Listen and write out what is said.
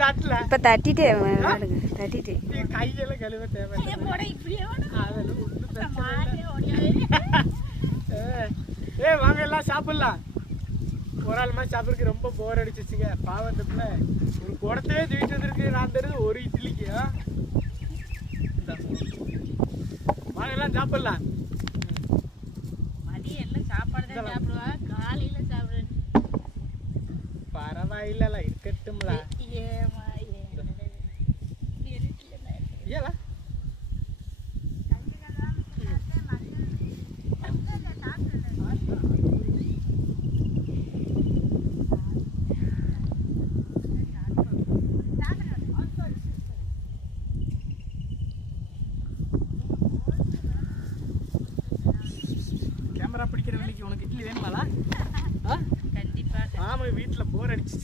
தட்டல இப்ப தட்டிட்டே தட்டிட்டே கையெல்லாம் கழுவ தேவையில்லை. அதெல்லாம் ஒண்ணும் பிரச்சனை இல்லை. வாங்க எல்லாம் சாப்பிடலாம். ஒரு ஆள் மாதிரி சாப்பிட்றதுக்கு ரொம்ப போர் அடிச்சிச்சுங்க. பாவம் இந்த பிள்ளை ஒரு குடத்தையே தூக்கிட்டு வந்துருக்கு. நான் தெரியுது ஒரு இட்லிக்கு. வாங்க எல்லாம் சாப்பிடலாம். மதியம் எல்லாம் சாப்பாடு தான் சாப்பிடுவா, காலையில சாப்பிடுவேன். பரவாயில்ல இருக்கட்டும்ல. ஏமா ஏல கேமரா பிடிக்கிற வேலைக்கு உனக்கு இட்லி வேணுமாலா? கண்டிப்பா. ஆமா வீட்டில் போர் அடிச்சிச்சு.